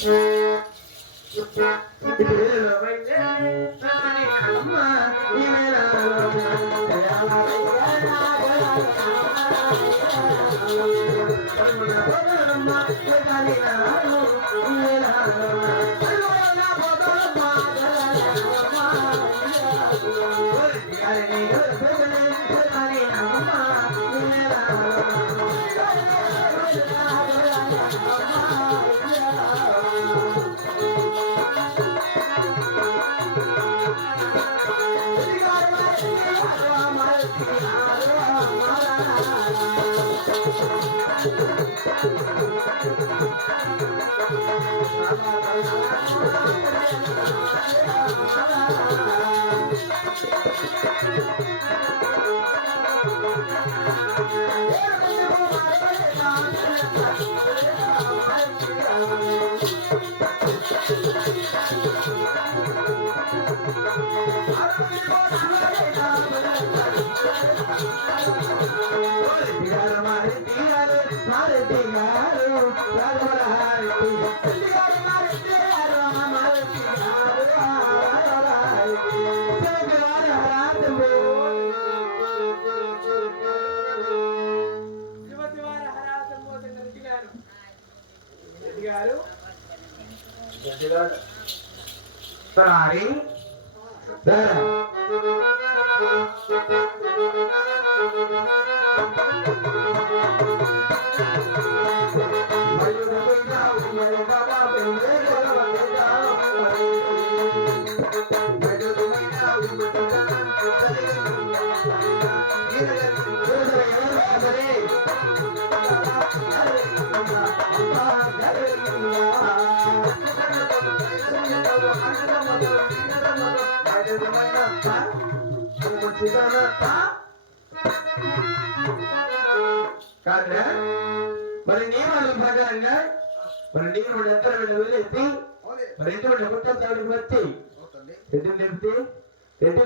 Sorry. karena meninggal bagainya meninggal datang melewati mereka dapat tahu mati itu lebih itu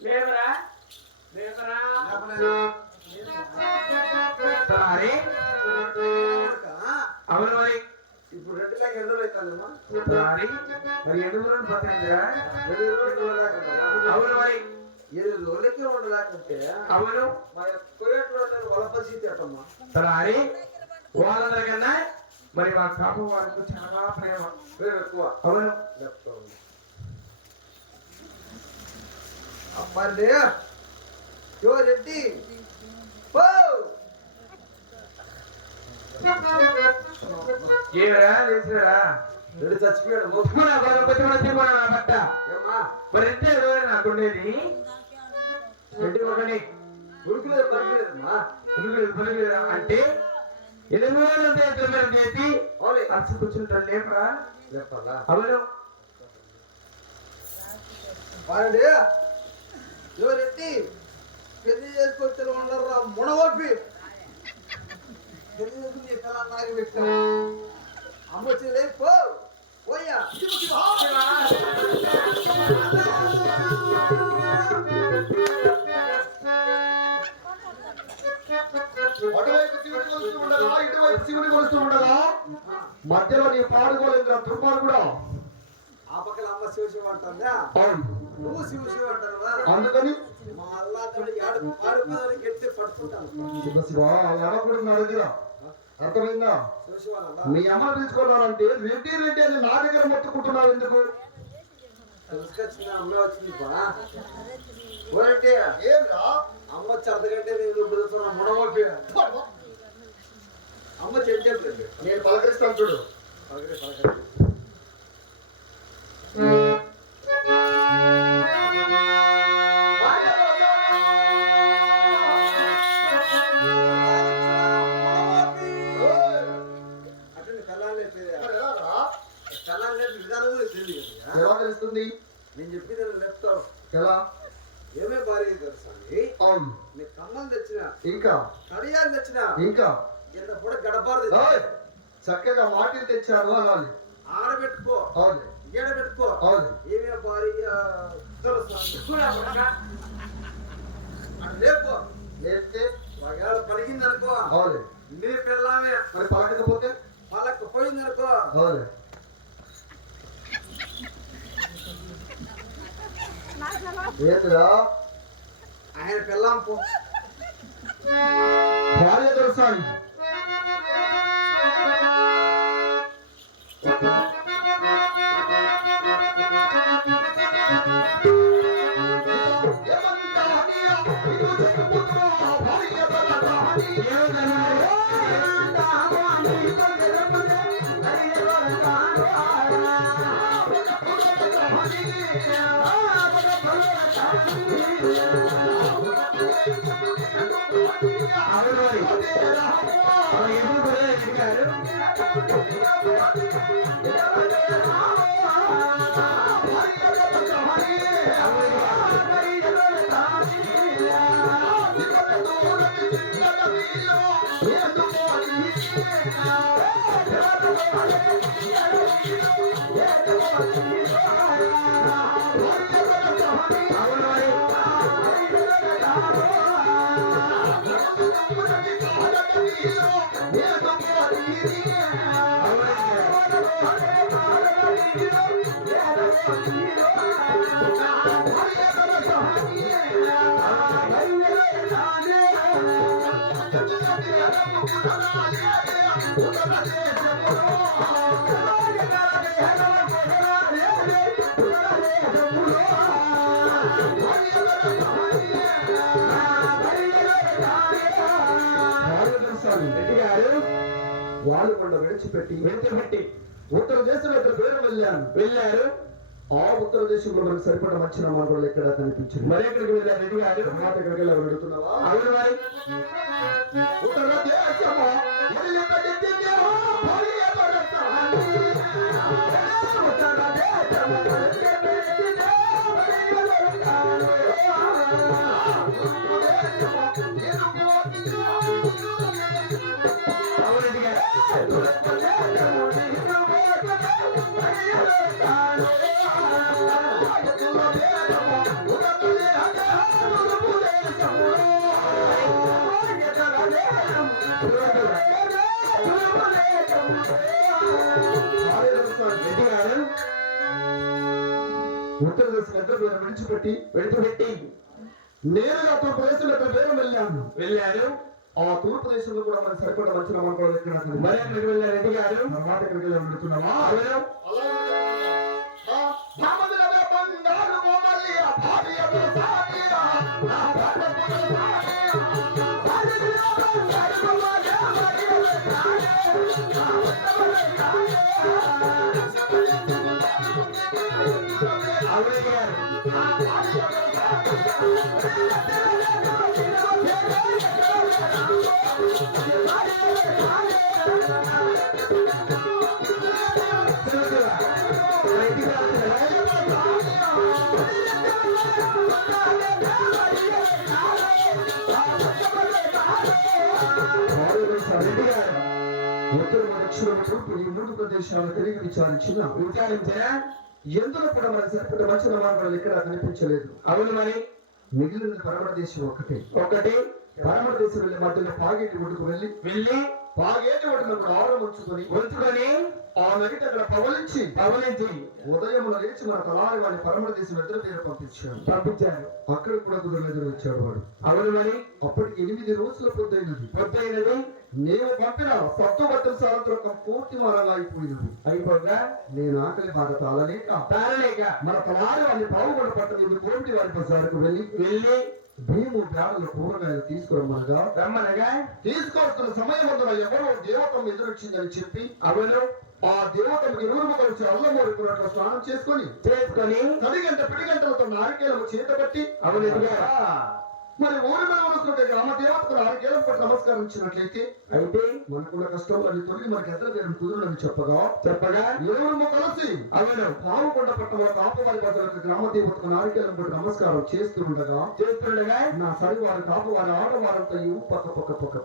lebra tarik awal baik ఇప్పుడు red like yellow like అన్నమా sorry మరి ఎడుగురం పతంగా అవును మరి ఏదో లోలకే ఉండలేకుంటే అవును మరి కోయట్లోనే వలపసితే అటమ్మా సారీ వాళ్ళ దగ్గర మరి మా కాపు వాళ్ళకు చాలా ప్రేమ ఎక్కువ అవును చెప్తాను అమ్మండి యో రెడ్డి ఓ ఏరా లేచిరా రెడ్డి చచ్చిపోయాడు మొక్కున బలపతిమన తిమ్మన నా బట్ట ఏమ్మా మరి ఎంత రోజు నాకు ఉండేది రెడ్డి ఒకటి ఉరుకులేదు పరుకులేదమ్మా ఉరుకులేదు అంటే 8 రోజులంతా ఎట్లా చేసి అచ్చి కూర్చుంటారు లేపరా చెప్పాలా అవును వారండి యో రెడ్డి పెళ్లి చేసుకొచ్చిన ఉండరా మునవప్పి అమ్మ వచ్చి పో పోయా అటువైపు శివుని కొలుస్తూ ఉండగా ఇటువైపు శివుని కొలుస్తూ ఉండగా మధ్యలో నీ పాడుకోలేదు దుర్మార్గుడు కూడా ఆ పక్కన అమ్మ శివ శివ అంటుందా నువ్వు శివ శివ అంటావా అందుకని మా అల్లాహ్ ఏడు పాడుకోవాలని గట్టి పడుతుంటాను శివ శివ ఎడకూడదు అడిగిరా అర్థమైందా మీ అమ్మ పిలుచుకున్నారంటే రెడ్డి రెడ్డి అని నా దగ్గర మొత్తుకుంటున్నావు ఎందుకు అమ్మ వచ్చింది ఏమ్రా అమ్మ వచ్చి అర్ధగంటే నేను పిలుస్తున్నా మునవప్పి అమ్మ చెప్పండి నేను పలకరిస్తాను చూడు పలకరి నేను చెప్పిన చెప్తావు ఎలా ఏమే భార్య తెలుసండి అవును నీకు కమ్మం తెచ్చిన ఇంకా కడియాలు తెచ్చిన ఇంకా ఎంత కూడా గడపారు చక్కగా మాటలు తెచ్చాను అనాలి ఆడబెట్టుకో అవును ఏడబెట్టుకో అవును ఏమే భార్య లేపో లేస్తే ఒకవేళ పలిగింది అనుకో అవును నీ పిల్లమే మరి పలకపోతే పలకపోయింది అనుకో అవును ఏంటిరా ఆయన పిల్లం పో భార్య దొరసాయి వాళ్ళు కొండ విడిచిపెట్టి ఉత్తర దేశంలో పేరు వెళ్ళారు ఆ ఉత్తర దేశంలో మనకు సరిపడ మంచి నామాలు ఎక్కడ కనిపించింది మరి ఎక్కడికి వెళ్ళారు రెడ్డి గారు తర్వాత ఎక్కడికి వెళ్ళారు అడుగుతున్నావా అవును మరి ఉత్తర దేశమా ఉత్తర దేశం ఎంత పేరు విడిచిపెట్టి నేరుగా తూర్పు దేశంలో పేరు వెళ్ళారు ఆ తూర్పు దేశంలో కూడా మనకి సరిపడ మంచి నమ్మకాలు ఎక్కడ మరి ఎక్కడికి వెళ్ళారు రెడ్డి గారు మాట ఎక్కడికి వెళ్ళి వెళ్తున్నామా ఉత్తర దక్షిణ తూర్పు ఈ మూడు ప్రదేశాలు తిరిగి విచారించిన ఎందులో కూడా మన సరిపడ మంచి నమాలు ఎక్కడ కనిపించలేదు అవును మరి మిగిలిన పరమర దేశం ఒకటి పరమర దేశం వెళ్ళే మధ్యలో పాగేటి ఒడ్డుకు వెళ్ళి పాగేటి ఒడ్డును ఆవరం ఉంచుకొని ఆ నగిట అక్కడ పవలించి ఉదయమున లేచి మన తలారి వాడిని పరమర దేశం ఇద్దరు పేరు పంపించారు అక్కడ కూడా ఎదురు వచ్చాడు వాడు అవును మరి అప్పటికి 8 రోజుల పొద్దైనది నేను పంపిన సత్తు బట్టల సాయంత్రం పూర్తి మరంగా అయిపోగా నేను ఆకలి బాధ తాళలేక మన తలారి వాడిని పావుగొండ పట్టణ ఎదురు కోటి వారి బజారుకు వెళ్ళి భీము బ్యాడలు కూరగాయలు తీసుకురమ్మనగా తీసుకొస్తున్న సమయం ఎవరో దేవతం ఎదురొచ్చిందని చెప్పి అవలో ఆ దేవతకి రూము కలిసి అల్లమూరుకున్నట్లు స్నానం చేసుకొని పిడిగంటలతో నారికేలను చేతబట్టి మరి ఊరి మీద వస్తుంటే గ్రామ దేవతకు నారికేలం పట్ల నమస్కరించినట్లయితే అయితే మనకు కూడా కష్టం అది తొలగి మనకి ఎదురు వేరు కుదురులని చెప్పగా ఎవరు కలిసి అవను పావుకొండ పట్టణ కాపువారి బదులకు గ్రామ దేవతకు నారికేలం పట్ల నమస్కారం చేస్తుండగా నా సరి వారి కాపువారి ఆడవారంతా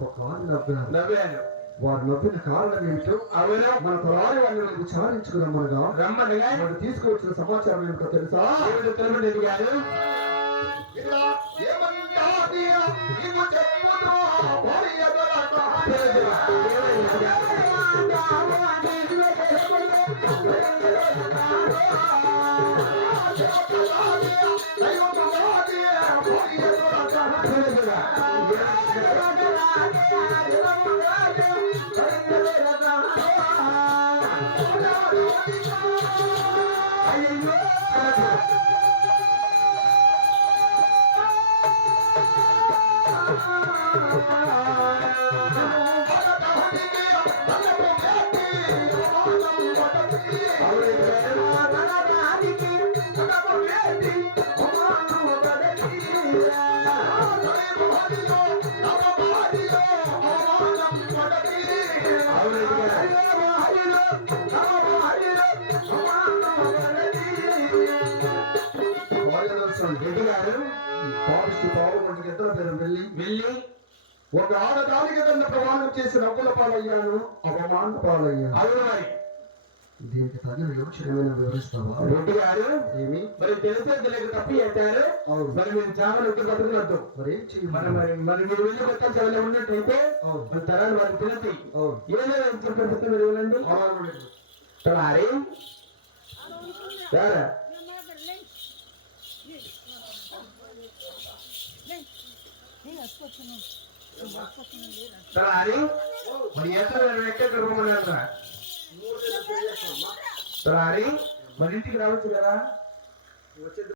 పక్క నవ్వాను వారు నవ్విన కారణం ఏమిటో అవైనా మన తలారి వాళ్ళని విచారించుకున్నామనగా వాడు తీసుకువచ్చిన సమాచారం ఏమిటో తెలుసా గారు దైవం వెళ్ళి ఒక ఆడదానికి తన ప్రమాణం చేసి నవ్వుల పాలయ్యాను, అవమాన పాలయ్యాను. అవును మరి దీనికి తగిన యోచనమైన వివరిస్తావా? రెడ్డి గారు ఏమి మరి తెలిసే తెలియక తప్పి చేశారు. మరి మీరు చాలా ఎక్కువ బతుకున్నట్టు మరి ఏం చెయ్యి మరి మీరు వెళ్ళి మొత్తం చాలా ఉన్నట్టయితే మన తరాలు వారికి తెలిసి ఏమైనా చెప్పండి మీరు వెళ్ళండి. సరే సరే సరే మరి ఎక్కడ రూమన్నారా సరే మరి ఇంటికి రావచ్చు కదా.